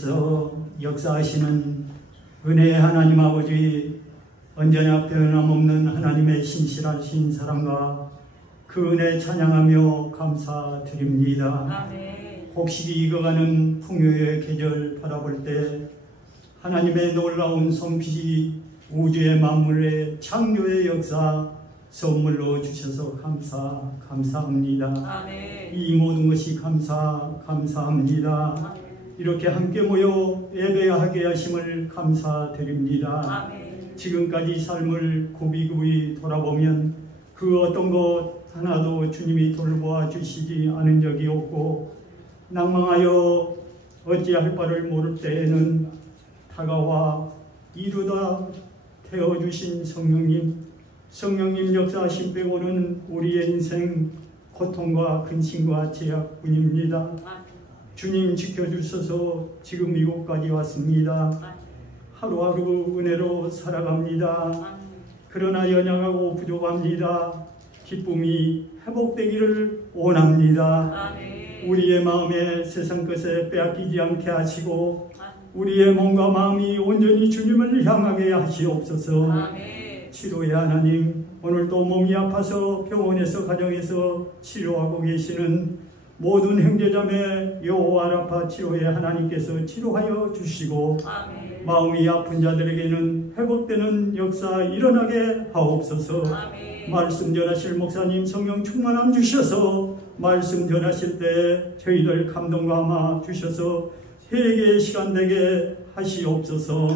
주셔서 역사하시는 은혜의 하나님 아버지, 언제나 변함없는 하나님의 신실하신 사랑과 그 은혜 찬양하며 감사드립니다. 아멘. 곡식이 익어가는 풍요의 계절 바라볼 때 하나님의 놀라운 솜빛이 우주의 만물의 창조의 역사 선물로 주셔서 감사합니다. 아멘. 이 모든 것이 감사합니다. 아멘. 이렇게 함께 모여 예배하게 하심을 감사드립니다. 아멘. 지금까지 삶을 굽이굽이 돌아보면 그 어떤 것 하나도 주님이 돌보아 주시지 않은 적이 없고, 낭망하여 어찌할 바를 모를 때에는 다가와 이루다 태워주신 성령님 역사하심 빼고는 우리의 인생 고통과 근심과 제약뿐입니다. 주님 지켜주셔서 지금 이곳까지 왔습니다. 하루하루 은혜로 살아갑니다. 그러나 연약하고 부족합니다. 기쁨이 회복되기를 원합니다. 우리의 마음에 세상 것에 빼앗기지 않게 하시고 우리의 몸과 마음이 온전히 주님을 향하게 하시옵소서. 치료의 하나님, 오늘도 몸이 아파서 병원에서 가정에서 치료하고 계시는 모든 형제자매 여호와 라파 치료의 하나님께서 치료하여 주시고 마음이 아픈 자들에게는 회복되는 역사 일어나게 하옵소서. 말씀 전하실 목사님 성령 충만함 주셔서 말씀 전하실 때 저희들 감동과 아마 주셔서 회개의 시간 되게 하시옵소서.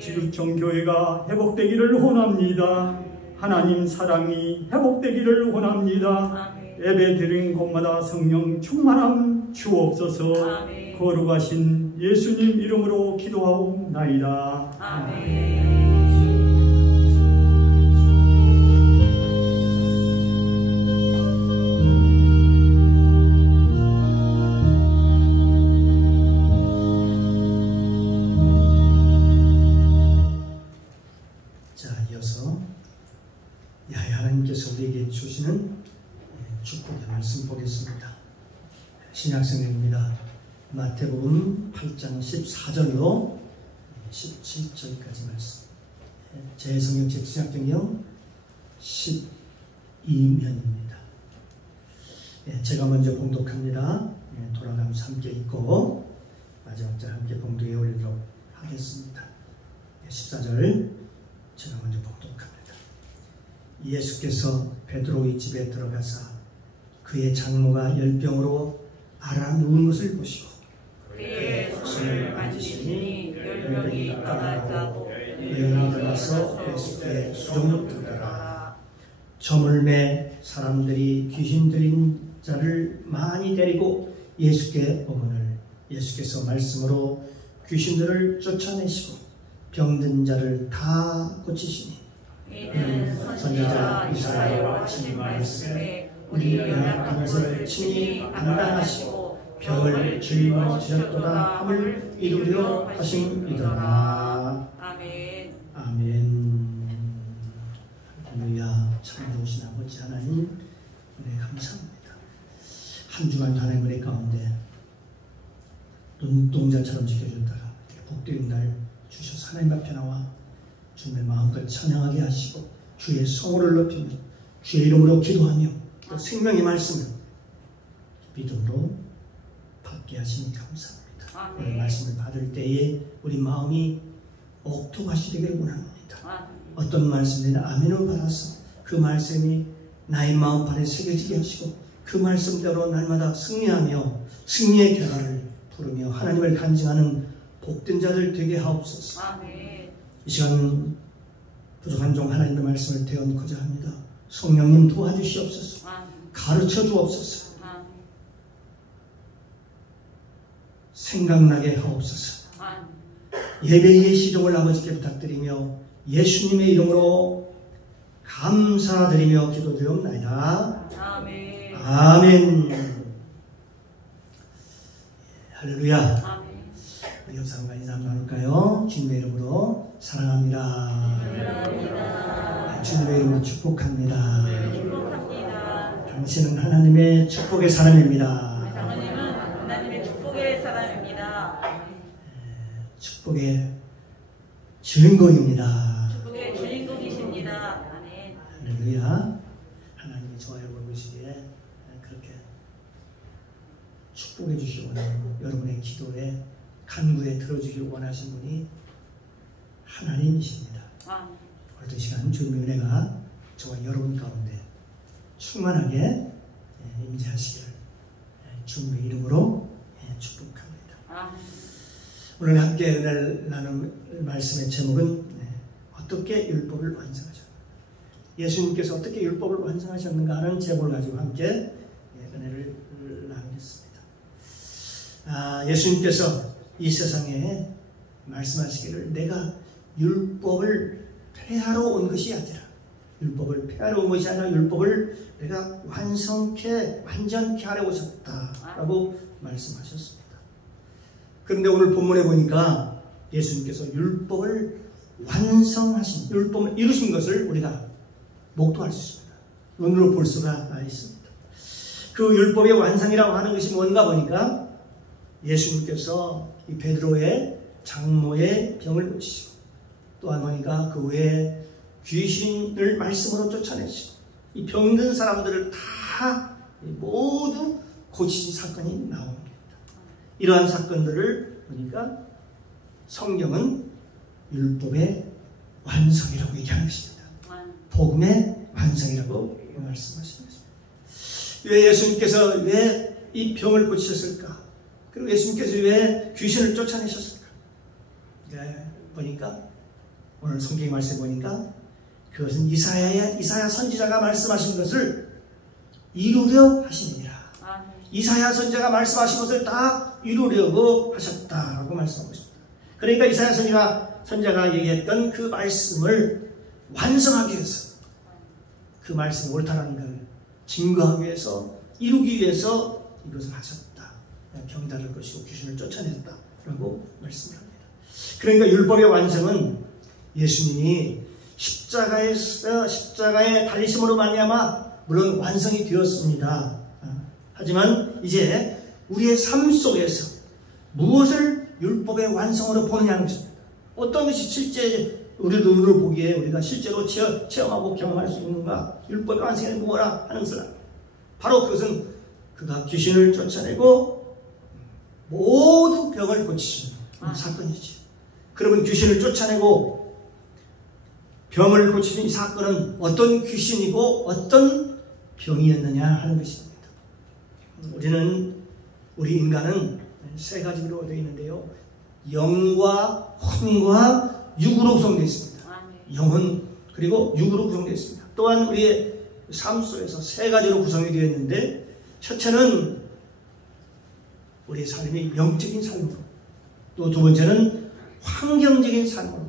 지구촌 교회가 회복되기를 원합니다. 하나님 사랑이 회복되기를 원합니다. 예배 드린 곳마다 성령 충만함 주옵소서. 거룩하신 예수님 이름으로 기도하옵나이다. 아멘. 하나님께서 우리에게 주시는 축복의 말씀 보겠습니다. 신약성경입니다. 마태복음 8장 14절로 17절까지 말씀. 제 성경책 신약성경 12면입니다. 제가 먼저 봉독합니다. 돌아가면서 함께 읽고 마지막 절 함께 봉독해 올리도록 하겠습니다. 14절 제가 먼저 봉독합니다. 예수께서 베드로의 집에 들어가사 그의 장모가 열병으로 앓아 누운 것을 보시고 그의 손을 만지시니 열병이 떠나자고 여인이 일어나서 예수께 수종을 두더라. 저물매 사람들이 귀신 들린 자를 많이 데리고 예수께 오거늘 예수께서 말씀으로 귀신들을 쫓아내시고 병든 자를 다 고치시니 이는 선지자 이사야와 하신 말씀에 우리 연약한 것을 친히 감당하시고 병을 짊어지셨도다 함을 이루려 하심이더라. 아멘. 아멘. 할렐루야. 참 좋으신 아버지 하나님 은혜 감사합니다. 한 주간 하나님 은혜 가운데 눈동자처럼 지켜줬다가 복되는 날 주셔서 하나님 앞에 나와 주님의 마음껏 찬양하게 하시고 주의 성호를 높이며 주의 이름으로 기도하며 또 생명의 말씀을 믿음으로 받게 하시니 감사합니다. 오늘 말씀을 받을 때에 우리 마음이 옥토밭이 되기를 원합니다. 어떤 말씀이든 아멘을 받아서 그 말씀이 나의 마음판에 새겨지게 하시고 그 말씀대로 날마다 승리하며 승리의 결과를 부르며 하나님을 간증하는 복된 자들 되게 하옵소서. 이 시간 부족한 종 하나님의 말씀을 대언고자 합니다. 성령님 도와주시옵소서. 가르쳐 주옵소서. 생각나게 하옵소서. 예배의 시종을 아버지께 부탁드리며 예수님의 이름으로 감사드리며 기도드리옵나이다. 아멘. 아멘. 할렐루야. 우리 영상과 인사 나눌까요? 주님의 이름으로 사랑합니다. 주님의 이름으로 축복합니다. 당신은 하나님의 축복의 사람입니다. 하나님은 하나님의 축복의 사람입니다. 축복의 주인공입니다. 축복의 주인공이십니다. 아멘. 할렐루야. 하나님이 저와 여러분 보시기에 그렇게 축복해 주시기 원하는 여러분의 기도에 간구에 들어주길 원하신 분이 하나님이십니다. 아멘. 오늘도 시간 주님의 은혜가 저와 여러분 가운데 충만하게 임재하시기를 주님의 이름으로 축복합니다. 아멘. 오늘 함께 은혜를 나눌 말씀의 제목은 어떻게 율법을 완성하셨는가, 예수님께서 어떻게 율법을 완성하셨는가 하는 제목을 가지고 함께 은혜를 나누겠습니다. 예수님께서 이 세상에 말씀하시기를 내가 율법을 폐하러 온 것이 아니라, 율법을 폐하러 온 것이 아니라 율법을 내가 완성케 완전케 하려 오셨다라고 말씀하셨습니다. 그런데 오늘 본문에 보니까 예수님께서 율법을 완성하신, 율법을 이루신 것을 우리가 목도할 수 있습니다. 눈으로 볼 수가 있습니다. 그 율법의 완성이라고 하는 것이 뭔가 보니까 예수님께서 이 베드로의 장모의 병을 고치시고, 또한 보니까 그 외에 귀신을 말씀으로 쫓아내시고 이 병든 사람들을 다 모두 고치신 사건이 나옵니다. 이러한 사건들을 보니까 성경은 율법의 완성이라고 얘기하는 것입니다. 복음의 완성이라고 말씀하시는 것입니다. 왜 예수님께서 왜 이 병을 고치셨을까? 그리고 예수님께서 왜 귀신을 쫓아내셨을까? 보니까 오늘 성경 말씀 보니까 그것은 이사야 선지자가 말씀하신 것을 이루려 하시느니라. 이사야 선지자가 말씀하신 것을 다 이루려고 하셨다라고 말씀하고 있습니다. 그러니까 이사야 선지자가 얘기했던 그 말씀을 완성하기 위해서, 그 말씀이 옳다라는 걸 증거하기 위해서, 이루기 위해서 이것을 하셨다. 병다를 것이고 귀신을 쫓아냈다라고 말씀을 합니다. 그러니까 율법의 완성은 예수님이 십자가에 달리심으로 말미암아 물론 완성이 되었습니다. 하지만 이제 우리의 삶 속에서 무엇을 율법의 완성으로 보느냐는 것입니다. 어떤 것이 실제 우리도 눈으로 보기에 우리가 실제로 체험하고 경험할 수 있는가? 율법의 완성이 뭐라 하는 것을, 바로 그것은 그가 귀신을 쫓아내고 모든 병을 고치시는 사건이지. 그러면 귀신을 쫓아내고 병을 고치신 이 사건은 어떤 귀신이고 어떤 병이었느냐 하는 것입니다. 우리 인간은 세 가지로 되어 있는데요. 영과 혼과 육으로 구성되어 있습니다. 영혼 그리고 육으로 구성되어 있습니다. 또한 우리의 삶 속에서 세 가지로 구성이 되어 있는데, 첫째는 우리의 삶이 영적인 삶으로, 또 두 번째는 환경적인 삶으로,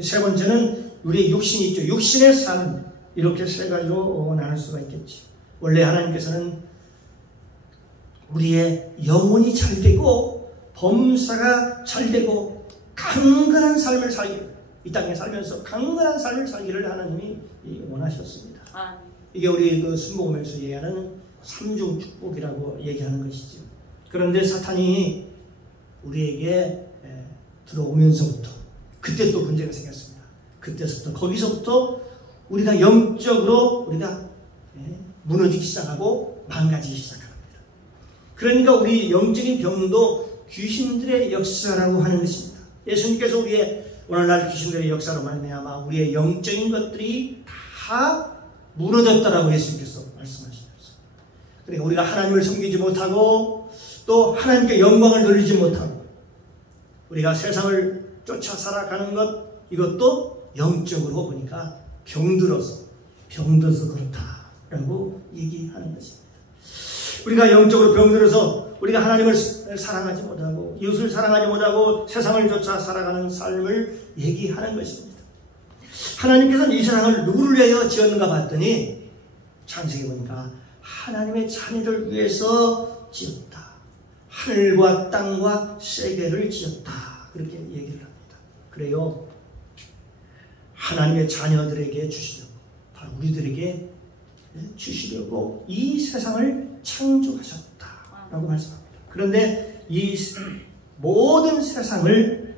세 번째는 우리의 육신이 있죠. 육신의 삶, 이렇게 세 가지로 나눌 수가 있겠지. 원래 하나님께서는 우리의 영혼이 잘 되고 범사가 잘 되고 강건한 삶을 살기를, 이 땅에 살면서 강건한 삶을 살기를 하나님이 원하셨습니다. 이게 우리 그 순복음에서 얘기하는 삼중 축복이라고 얘기하는 것이죠. 그런데 사탄이 우리에게 들어오면서부터 그때 또 문제가 생겼습니다. 그때부터 거기서부터 우리가 영적으로 우리가 무너지기 시작하고 망가지기 시작합니다. 그러니까 우리 영적인 병도 귀신들의 역사라고 하는 것입니다. 예수님께서 우리의 오늘날 귀신들의 역사로 말미암아 우리의 영적인 것들이 다 무너졌다라고 예수님께서 말씀하시면서, 그러니까 우리가 하나님을 섬기지 못하고 또 하나님께 영광을 돌리지 못하고 우리가 세상을 쫓아 살아가는 것, 이것도 영적으로 보니까 병들어서 그렇다라고 얘기하는 것입니다. 우리가 영적으로 병들어서 우리가 하나님을 사랑하지 못하고 이웃을 사랑하지 못하고 세상을 쫓아 살아가는 삶을 얘기하는 것입니다. 하나님께서는 이 세상을 누구를 위하여 지었는가 봤더니 창세기 보니까 하나님의 자녀를 위해서 지었다. 하늘과 땅과 세계를 지었다. 그렇게 얘기를 합니다. 그래요. 하나님의 자녀들에게 주시려고, 바로 우리들에게 주시려고 이 세상을 창조하셨다라고 말씀합니다. 그런데 이 모든 세상을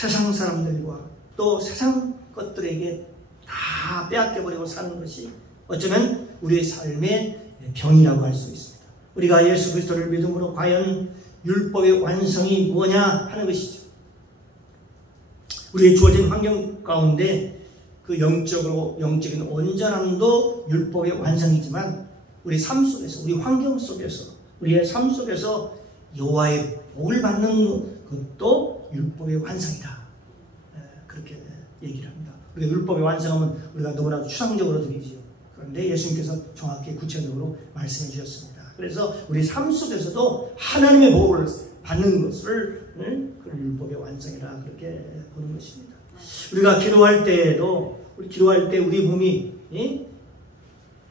세상 사람들과 또 세상 것들에게 다 빼앗겨버리고 사는 것이 어쩌면 우리의 삶의 병이라고 할 수 있습니다. 우리가 예수 그리스도를 믿음으로 과연 율법의 완성이 뭐냐 하는 것이죠. 우리의 주어진 환경 가운데 그 영적인 온전함도 율법의 완성이지만 우리 삶 속에서, 우리 환경 속에서, 우리의 삶 속에서 여호와의 복을 받는 것도 율법의 완성이다. 그렇게 얘기를 합니다. 우리가 율법의 완성하면 우리가 너무나도 추상적으로 들리지요. 그런데 예수님께서 정확히 구체적으로 말씀해 주셨습니다. 그래서 우리 삶 속에서도 하나님의 복을 받는 것을 그 율법의 완성이라 그렇게 보는 것입니다. 우리가 기도할 때에도 우리 몸이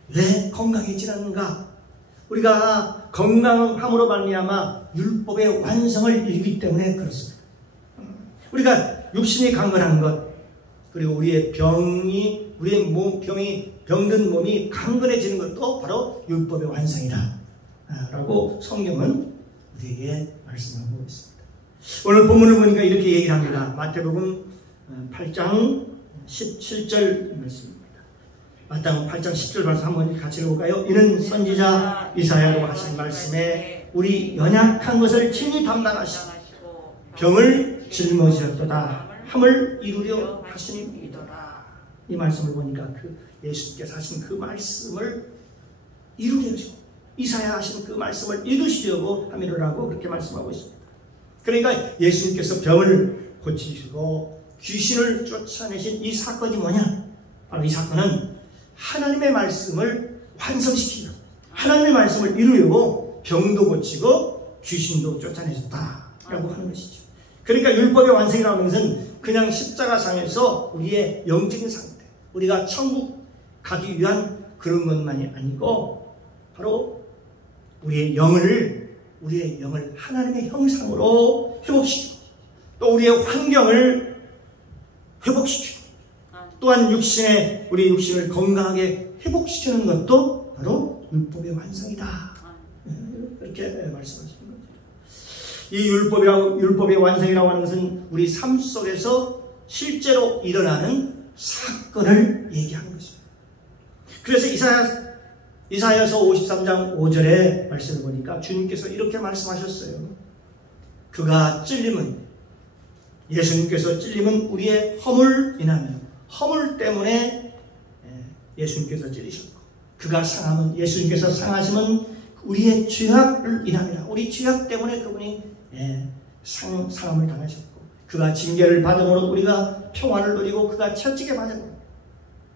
왜 건강해지는가? 우리가 건강함으로 말미암아 율법의 완성을 이루기 때문에 그렇습니다. 우리가 육신이 강건한 것, 그리고 우리의 병이 병든 몸이 강건해지는 것도 바로 율법의 완성이다 라고 성경은 우리에게 말씀하고 있습니다. 오늘 본문을 보니까 이렇게 얘기를 합니다. 마태복음 8장 17절 말씀입니다. 마태복음 8장 10절 말씀 한번 같이 읽어볼까요? 이는 선지자 이사야로 하신 말씀에 우리 연약한 것을 친히 담당하시고 병을 짊어지셨도다 함을 이루려 하시니이더라. 이 말씀을 보니까 예수님께서 하신 그 말씀을 이루려고, 이사야 하신 그 말씀을 이루시려고 함이라고 그렇게 말씀하고 있습니다. 그러니까 예수님께서 병을 고치시고 귀신을 쫓아내신 이 사건이 뭐냐? 바로 이 사건은 하나님의 말씀을 완성시키려, 하나님의 말씀을 이루려고 병도 고치고 귀신도 쫓아내셨다라고 하는 것이죠. 그러니까 율법의 완성이라는 것은 그냥 십자가상에서 우리의 영적인 상태, 우리가 천국 가기 위한 그런 것만이 아니고 바로 우리의 영을 하나님의 형상으로 회복시키고 또 우리의 환경을 회복시키고 또한 우리 육신을 건강하게 회복시키는 것도 바로 율법의 완성이다. 이렇게 말씀하시는 거죠. 이 율법의 완성이라고 하는 것은 우리 삶 속에서 실제로 일어나는 사건을 얘기하는 것입니다. 그래서 이사야서 53장 5절의 말씀을 보니까 주님께서 이렇게 말씀하셨어요. 예수님께서 찔림은 우리의 허물 인하며 허물 때문에 예수님께서 찔리셨고 예수님께서 상하심은 우리의 죄악을 인함이라. 우리 죄악 때문에 그분이 상함을 당하셨고 그가 징계를 받음으로 우리가 평화를 누리고 그가 채찍에 맞음으로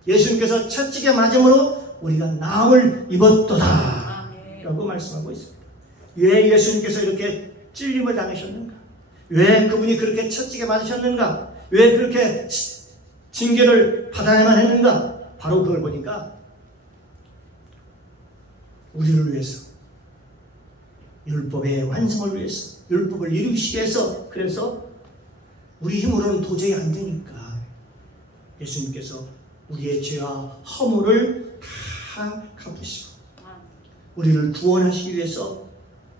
예수님께서 채찍에 맞음으로 우리가 나음을 입었도다 라고 말씀하고 있습니다. 왜 예수님께서 이렇게 찔림을 당하셨는가? 왜 그분이 그렇게 채찍에 맞으셨는가? 왜 그렇게 징계를 받아야만 했는가? 바로 그걸 보니까 우리를 위해서, 율법의 완성을 위해서, 율법을 이루시기 위해서, 그래서 우리 힘으로는 도저히 안 되니까 예수님께서 우리의 죄와 허물을 다 갚으시고 우리를 구원하시기 위해서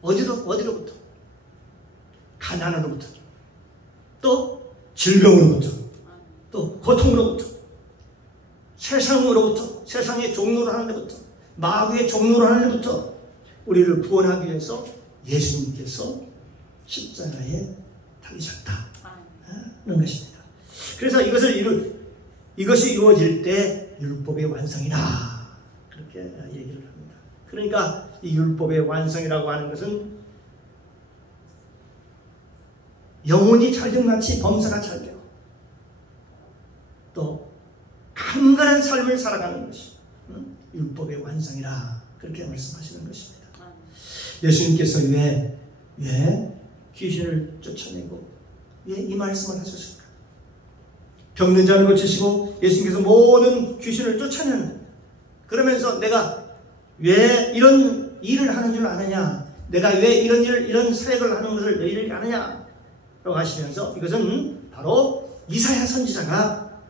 어디로부터? 가난으로부터, 또 질병으로부터, 또 고통으로부터, 세상의 종로로 하는 데부터, 마귀의 종로로 하는 데부터 우리를 구원하기 위해서 예수님께서 십자가에 달리셨다 하는 것입니다. 그래서 이것이 이루어질 때 율법의 완성이다 그렇게 얘기를 합니다. 그러니까 이 율법의 완성이라고 하는 것은 영혼이 잘됨같이 범사가 잘되고 또 강건한 삶을 살아가는 것이 율법의 완성이라 그렇게 말씀하시는 것입니다. 예수님께서 왜 귀신을 쫓아내고 왜 이 말씀을 하셨을까? 병든 자를 고치시고 예수님께서 모든 귀신을 쫓아내는, 그러면서 내가 왜 이런 일을 하는 줄 아느냐, 내가 왜 이런 사역을 하는 것을 너희들이 아느냐 라고 하시면서 이것은 바로 이사야 선지자가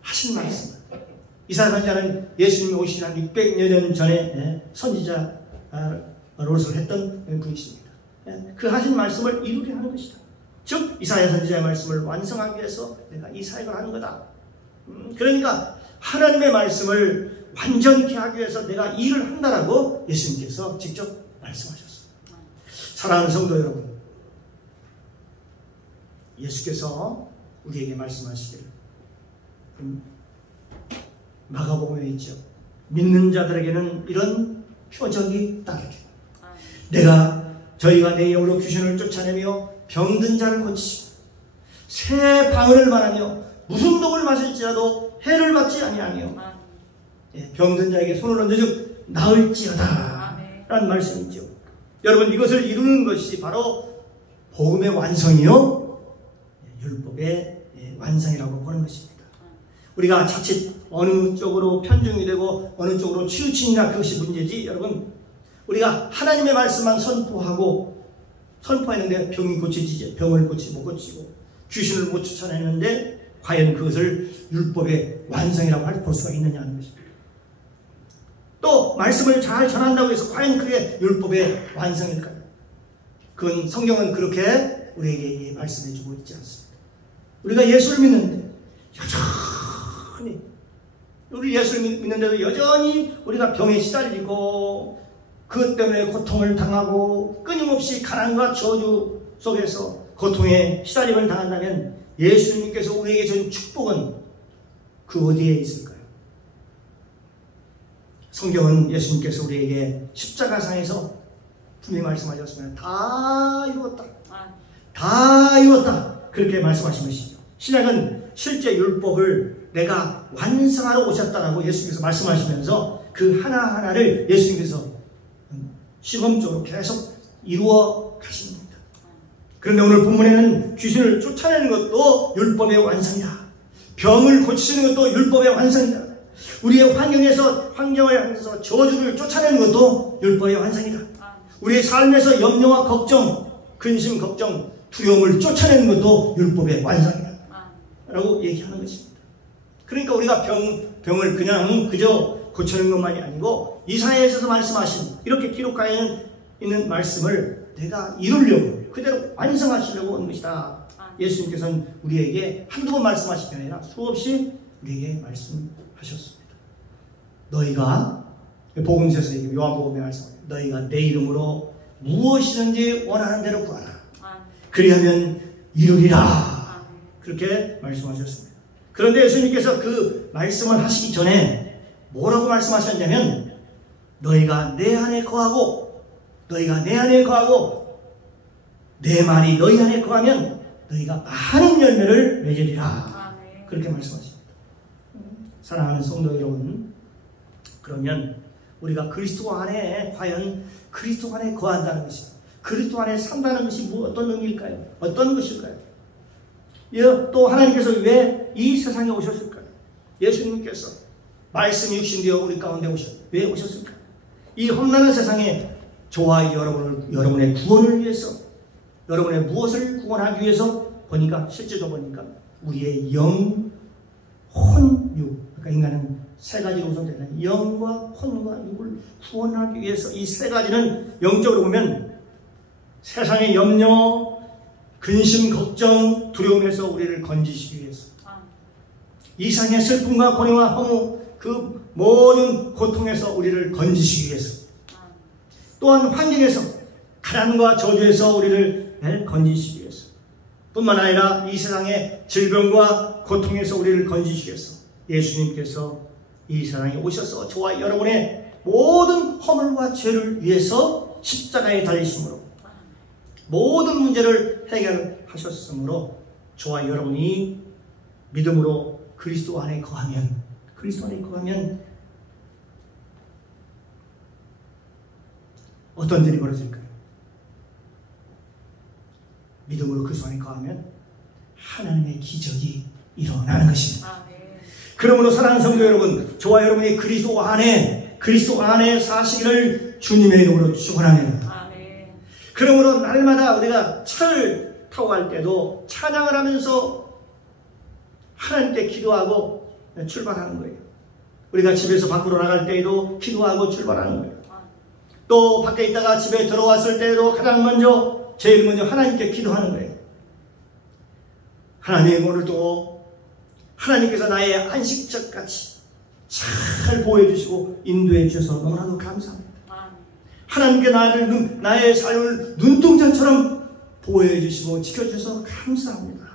하신 말씀. 이사야 선지자는 예수님이 오시기 한 600여 년 전에 선지자 노릇을 했던 분이십니다. 그 하신 말씀을 이루게 하는 것이다. 즉 이사야 선지자의 말씀을 완성하기 위해서 내가 이 사역을 하는 거다. 그러니까 하나님의 말씀을 완전케 하기 위해서 내가 일을 한다라고 예수님께서 직접 말씀하셨습니다. 사랑하는 성도 여러분, 예수께서 우리에게 말씀하시기를 마가복음에 있죠. 믿는 자들에게는 이런 표적이 따르리라. 내가 저희가 내 영으로 귀신을 쫓아내며 병든 자를 고치시고 새 방언을 말하며 무슨 독을 마실지라도 해를 받지 아니하며 병든 자에게 손을 얹어즉 나을지어다 라는 말씀이죠. 여러분, 이것을 이루는 것이 바로 복음의 완성이요 율법의 완성이라고 보는 것입니다. 우리가 자칫 어느 쪽으로 편중이 되고 어느 쪽으로 치우치니까 그것이 문제지. 여러분, 우리가 하나님의 말씀만 선포했는데 병이 고쳐지지, 병을 고치지 못 고치고 귀신을 못 쫓아내는데 과연 그것을 율법의 완성이라고 볼 수가 있느냐 하는 것입니다. 또 말씀을 잘 전한다고 해서 과연 그게 율법의 완성일까요? 그건 성경은 그렇게 우리에게 말씀해 주고 있지 않습니다. 우리가 예수를 믿는데 여전히, 우리 예수를 믿는데도 여전히 우리가 병에 시달리고 그것 때문에 고통을 당하고 끊임없이 가난과 저주 속에서 고통에 시달림을 당한다면 예수님께서 우리에게 준 축복은 그 어디에 있을까요? 성경은 예수님께서 우리에게 십자가상에서 분명히 말씀하셨습니다. 다 이루었다. 다 이루었다. 그렇게 말씀하신 것이죠. 신약은 실제 율법을 내가 완성하러 오셨다라고 예수님께서 말씀하시면서 그 하나하나를 예수님께서 시범적으로 계속 이루어 가십니다. 그런데 오늘 본문에는 귀신을 쫓아내는 것도 율법의 완성이다. 병을 고치는 것도 율법의 완성이다. 우리의 환경을 향해서 저주를 쫓아내는 것도 율법의 완성이다. 우리의 삶에서 염려와 걱정, 근심, 걱정, 두려움을 쫓아내는 것도 율법의 완성이다 라고 얘기하는 것입니다. 그러니까 우리가 병을 그저 고치는 것만이 아니고 이사야에서 말씀하신 이렇게 기록하여 있는 말씀을 내가 이루려고 그대로 완성하시려고 온 것이다. 예수님께서는 우리에게 한두 번 말씀하신 게 아니라 수없이 우리에게 말씀하셨습니다. 너희가 복음서에서 요한복음에 말씀합니다. 너희가 내 이름으로 무엇이든지 원하는 대로 구하라. 그리하면 이루리라. 그렇게 말씀하셨습니다. 그런데 예수님께서 그 말씀을 하시기 전에 뭐라고 말씀하셨냐면 너희가 내 안에 거하고 내 말이 너희 안에 거하면 너희가 많은 열매를 맺으리라. 그렇게 말씀하십니다. 사랑하는 성도 여러분, 그러면 우리가 그리스도 안에 과연 그리스도 안에 거한다는 것이, 그리스도 안에 산다는 것이 어떤 의미일까요? 어떤 것일까요? 또 하나님께서 왜 이 세상에 오셨을까요? 예수님께서 말씀이 육신되어 우리 가운데 왜 오셨을까요? 이 험난한 세상에 저와 여러분의 구원을 위해서, 여러분의 무엇을 구원하기 위해서 실제로 보니까 우리의 영, 혼, 육, 그러니까 인간은 세 가지로 구성되는 영과 혼과 육을 구원하기 위해서 이 세 가지는 영적으로 보면 세상의 염려, 근심, 걱정, 두려움에서 우리를 건지시기 위해서, 이 세상의 슬픔과 고뇌와 허무 그 모든 고통에서 우리를 건지시기 위해서, 또한 환경에서 가난과 저주에서 우리를 건지시기 위해서, 뿐만 아니라 이 세상의 질병과 고통에서 우리를 건지시기 위해서 예수님께서 이 세상에 오셔서 저와 여러분의 모든 허물과 죄를 위해서 십자가에 달리심으로 모든 문제를 해결하셨으므로 저와 여러분이 믿음으로 그리스도 안에 거하면 어떤 일이 벌어질까요? 믿음으로 그리스도 안에 거하면 하나님의 기적이 일어나는 것입니다. 그러므로 사랑하는 성도 여러분, 저와 여러분이 그리스도 안에 사시기를 주님의 이름으로 축원합니다. 그러므로 날마다 우리가 차를 타고 갈 때도 찬양을 하면서 하나님께 기도하고 출발하는 거예요. 우리가 집에서 밖으로 나갈 때에도 기도하고 출발하는 거예요. 또 밖에 있다가 집에 들어왔을 때에도 제일 먼저 하나님께 기도하는 거예요. 하나님, 오늘도 하나님께서 나의 안식적 같이 잘 보호해주시고 인도해주셔서 너무나도 감사합니다. 하나님께 나의 삶을 눈동자처럼 보호해주시고 지켜주셔서 감사합니다.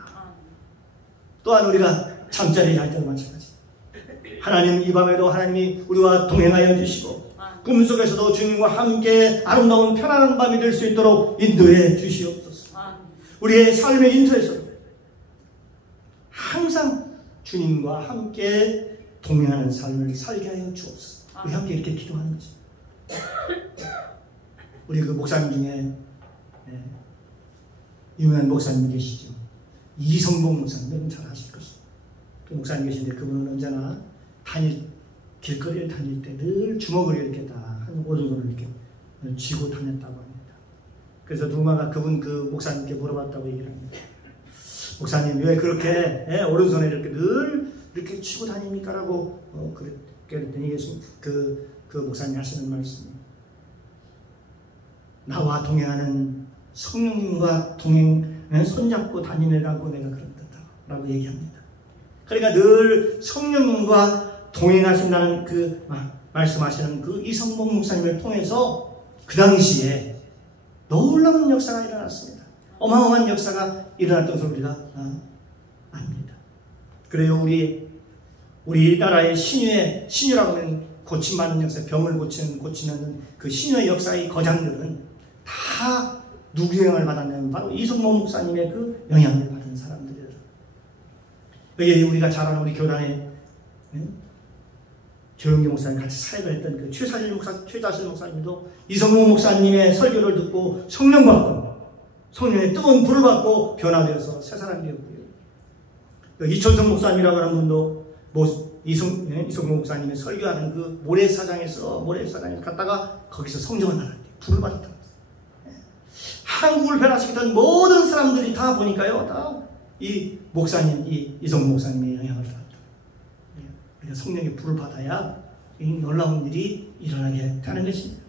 또한 우리가 잠자리에 잘 때도 마찬가지. 하나님, 이 밤에도 하나님이 우리와 동행하여 주시고 꿈속에서도 주님과 함께 아름다운 편안한 밤이 될 수 있도록 인도해 주시옵소서. 우리의 삶의 인터에서 항상 주님과 함께 동행하는 삶을 살게 하여 주옵소서. 우리 함께 이렇게 기도하는 거죠. 우리 그 목사님 중에 유명한 목사님 계시죠. 이성봉 목사님, 여러분 잘 아실 것이죠. 그 목사님 계신데 그분은 언제나 길거리를 다닐 때 늘 주먹을 이렇게 다 한 오른손을 이렇게 쥐고 다녔다고 합니다. 그래서 누군가가 그분 그 목사님께 물어봤다고 얘기를 합니다. 목사님, 왜 그렇게 오른손에 이렇게 늘 이렇게 쥐고 다닙니까? 라고 그랬더니 그 목사님 하시는 말씀이, 나와 동행하는 성령님과 손잡고 다니느라고 내가 그렇다 라고 얘기합니다. 그러니까 늘 성령님과 동행하신다는 그 말씀하시는 그 이성봉 목사님을 통해서 그 당시에 놀라운 역사가 일어났습니다. 어마어마한 역사가 일어났던 것을 우리가 압니다. 그래요, 우리나라의 신유라고 하는 고침받는 역사, 병을 고치는 그 신유의 역사의 거장들은 다 누구 영향을 받았냐면 바로 이성봉 목사님의 그 영향을 받은 사람들이에요. 여기 우리가 잘 아는 우리 교단의 조영기 목사님 같이 사역을 했던 그 최자실 목사님도 이성봉 목사님의 설교를 듣고 성령 받고 성령의 뜨거운 불을 받고 변화되어서 새 사람이 되었고요. 이천성 목사님이라고 하는 분도 이성봉 목사님의 설교하는 그 모래사장에서 갔다가 거기서 성령을 받았대요. 불을 받았다고 했어요. 한국을 변화시키던 모든 사람들이 다 보니까요, 다 이 목사님, 이성봉 목사님의 영향을 받았다. 그러니까 성령의 불을 받아야 이 놀라운 일이 일어나게 되는 것입니다.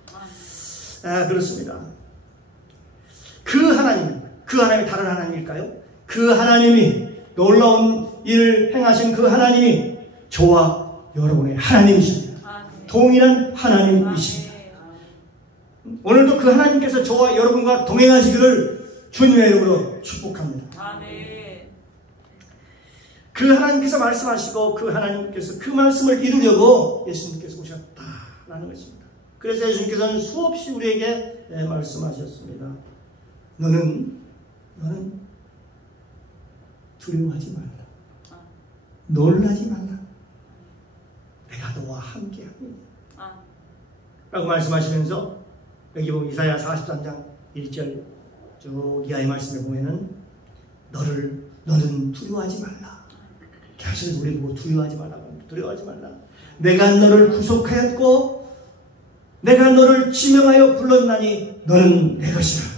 그렇습니다. 그 하나님이 다른 하나님일까요? 그 하나님이 놀라운 일을 행하신 그 하나님이 저와 여러분의 하나님이십니다. 동일한 하나님이십니다. 오늘도 그 하나님께서 저와 여러분과 동행하시기를 주님의 이름으로 축복합니다. 그 하나님께서 말씀하시고 그 하나님께서 그 말씀을 이루려고 예수님께서 오셨다라는 것입니다. 그래서 예수님께서는 수없이 우리에게 말씀하셨습니다. 너는 두려워하지 말라. 놀라지 말라. 내가 너와 함께하리라. 라고 말씀하시면서 여기 보면 이사야 43장 1절 쭉 이하의 말씀을 보면은 너는 두려워하지 말라. 사실 우리 보고 두려워하지 말라. 내가 너를 구속하였고 내가 너를 지명하여 불렀나니 너는 내 것이라.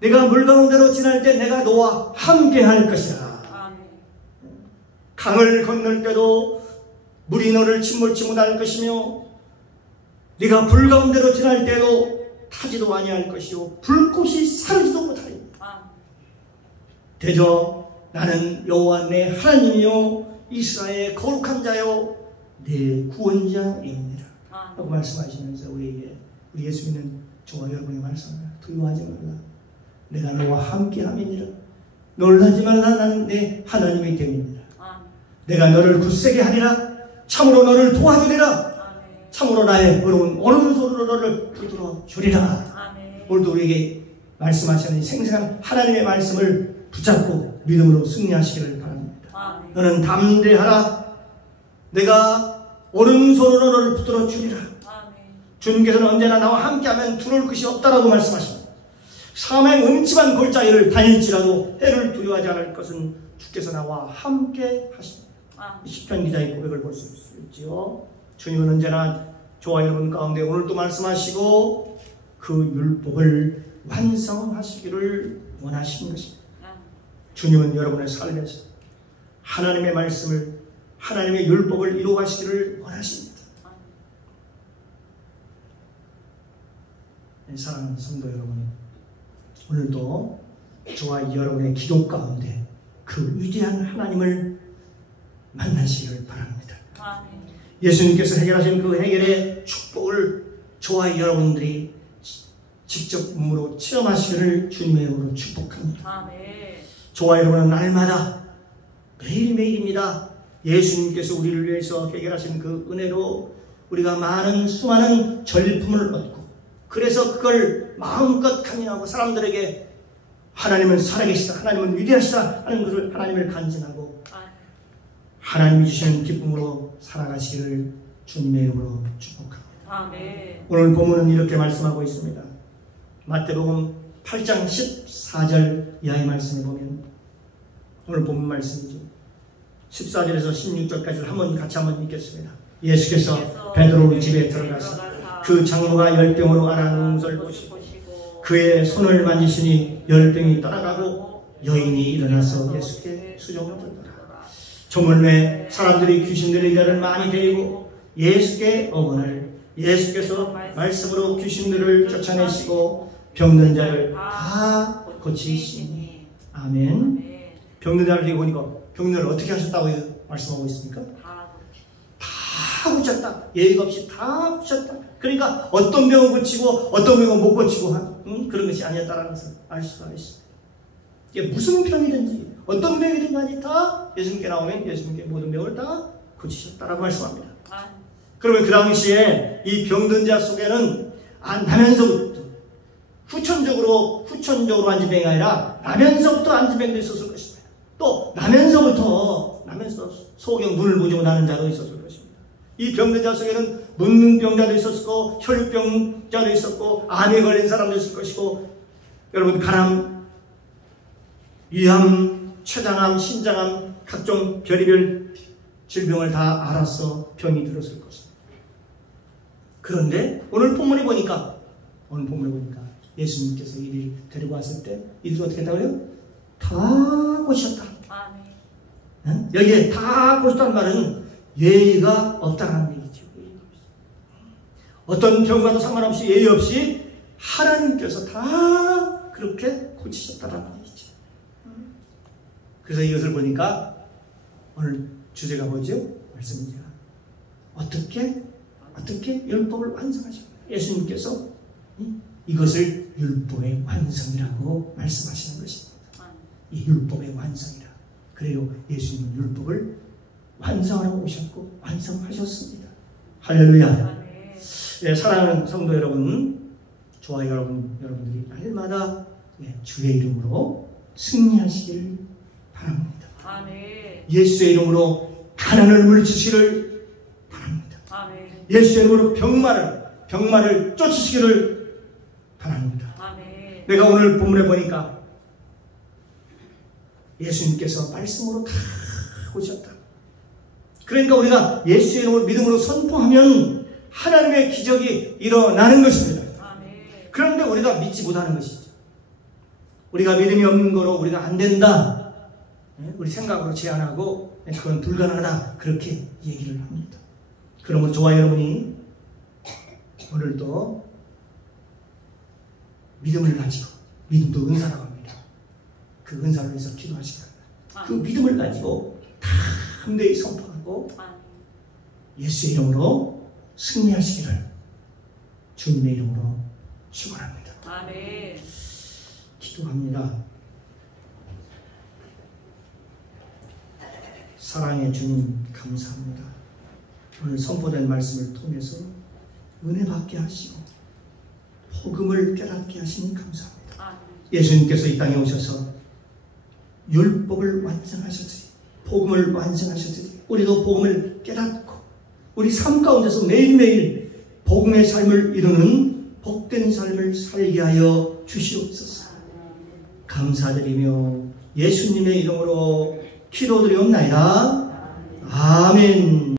내가 물 가운데로 지날 때 내가 너와 함께 할 것이라. 강을 건널 때도 물이 너를 침몰치 못할 것이며 네가 불 가운데로 지날 때도 타지도 아니할 것이요 불꽃이 사르지도 못하리라. 대저 나는 여호와 내 하나님이요 이스라엘의 거룩한 자요 내 구원자이니라. 라고 말씀하시면서 우리 예수 믿는 저와 여러분이 말씀합니다. 두려워하지 말라. 내가 너와 함께함이니라. 놀라지 말라. 나는 내 하나님이 됨이니라. 내가 너를 굳세게 하리라. 참으로 너를 도와주리라. 참으로 나의 어려운 오른손으로 너를 붙들어 주리라. 오늘도 우리에게 말씀하시는 생생한 하나님의 말씀을 붙잡고 믿음으로 승리하시기를 바랍니다. 너는 담대하라. 내가 오른손으로 너를 붙들어 주리라. 주님께서는 언제나 나와 함께하면 두려울 것이 없다라고 말씀하십니다. 삶의 음침한 골짜기를 다닐지라도 해를 두려워하지 않을 것은 주께서 나와 함께 하십니다. 시편 기자의 고백을 볼 수 있지요. 주님은 언제나 저와 여러분 가운데 오늘도 말씀하시고 그 율법을 완성하시기를 원하시는 것입니다. 주님은 여러분의 삶에서 하나님의 말씀을, 하나님의 율법을 이루어가시기를 원하십니다. 사랑하는 성도 여러분, 오늘도 저와 여러분의 기도 가운데 그 위대한 하나님을 만나시기를 바랍니다. 아멘. 예수님께서 해결하신 그 해결의 축복을 저와 여러분들이 직접 몸으로 체험하시기를 주님의 이름으로 축복합니다. 아멘. 저와 여러분은 날마다 매일매일입니다. 예수님께서 우리를 위해서 해결하신 그 은혜로 우리가 수많은 전리품을 얻고, 그래서 그걸 마음껏 강연하고 사람들에게 하나님은 살아계시다, 하나님은 위대하시다 하는 것을 하나님을 간증하고 하나님이 주시는 기쁨으로 살아가시기를 주님의 이름으로 축복합니다. 아멘. 오늘 본문은 이렇게 말씀하고 있습니다. 마태복음 8장 14절 이하의 말씀을 보면, 오늘 본문 말씀이죠. 14절에서 16절까지를 같이 한번 읽겠습니다. 예수께서 베드로 집에 들어가서 그 장로가 열병으로 앓아누운 것을 보시고 그의 손을 만지시니 열병이 떠나가고 여인이 일어나서 예수께 수종을 들더라. 조문외 사람들이 귀신들의 자를 많이 데리고 예수께 오거늘 예수께서 말씀으로 귀신들을 쫓아내시고 병든 자를 다 고치시니. 아멘. 병든 자를 데리고 오니까 병든을 어떻게 하셨다고 말씀하고 있습니까? 다 고쳤다. 예의가 없이 다 고쳤다. 그러니까 어떤 병은 고치고 어떤 병은 못 고치고 그런 것이 아니었다라는 것을 알 수가 있습니다. 이게 무슨 병이든지 어떤 병이든 간에 다 예수님께 나오면 예수님께 모든 병을 다 고치셨다라고 말씀합니다. 그러면 그 당시에 이 병든 자 속에는 나면서부터 후천적으로 앉은 병이 아니라 나면서부터 앉은 병도 있었을 것입니다. 또 나면서 소경 눈을 보지 못하는 자도 있었을 것입니다. 이 병든 자 속에는 문둥병자도 있었고 혈육병자도 있었고 암에 걸린 사람도 있을 것이고, 여러분 간암, 위암, 췌장암, 신장암 각종 별의별 질병을 다 알아서 병이 들었을 것입니다. 그런데 오늘 본문에 보니까 예수님께서 이들을 데리고 왔을 때 이들이 어떻게 했다고요? 다 고치셨다. 응? 여기에 다 고쳤다는 말은 예의가 없다는 얘기죠. 어떤 병과도 상관없이 예의 없이 하나님께서 다 그렇게 고치셨다는 얘기죠. 그래서 이것을 보니까 오늘 주제가 뭐죠? 말씀입니다. 어떻게 율법을 완성하셨나요? 예수님께서 이것을 율법의 완성이라고 말씀하시는 것입니다. 이 율법의 완성이라. 그래요, 예수님은 율법을 완성하라고 오셨고 완성하셨습니다. 할렐루야. 네, 사랑하는 성도 여러분, 저와 여러분들이 날마다 주의 이름으로 승리하시길 바랍니다. 예수의 이름으로 가난을 물리치시기를 바랍니다. 예수의 이름으로 병마를 쫓으시기를 바랍니다. 내가 오늘 본문에 보니까 예수님께서 말씀으로 다 오셨다. 그러니까 우리가 예수의 이름을 믿음으로 선포하면 하나님의 기적이 일어나는 것입니다. 그런데 우리가 믿지 못하는 것이죠. 우리가 믿음이 없는 거로 우리가 안 된다, 우리 생각으로 제안하고 그건 불가능하다, 그렇게 얘기를 합니다. 그러면 저와 여러분이 오늘도 믿음을 가지고, 믿음도 은사라고 합니다. 그 은사를 위해서 기도하시기 바랍니다. 그 믿음을 가지고 담대히 선포하고 예수의 이름으로 승리하시기를 주님의 이름으로 축원합니다. 아멘. 기도합니다. 사랑의 주님 감사합니다. 오늘 선포된 말씀을 통해서 은혜 받게 하시고 복음을 깨닫게 하시니 감사합니다. 예수님께서 이 땅에 오셔서 율법을 완성하셨으니, 복음을 완성하셨으니 우리도 복음을 깨닫고 우리 삶 가운데서 매일매일 복음의 삶을 이루는 복된 삶을 살게 하여 주시옵소서. 감사드리며 예수님의 이름으로 기도드리옵나이다. 아멘.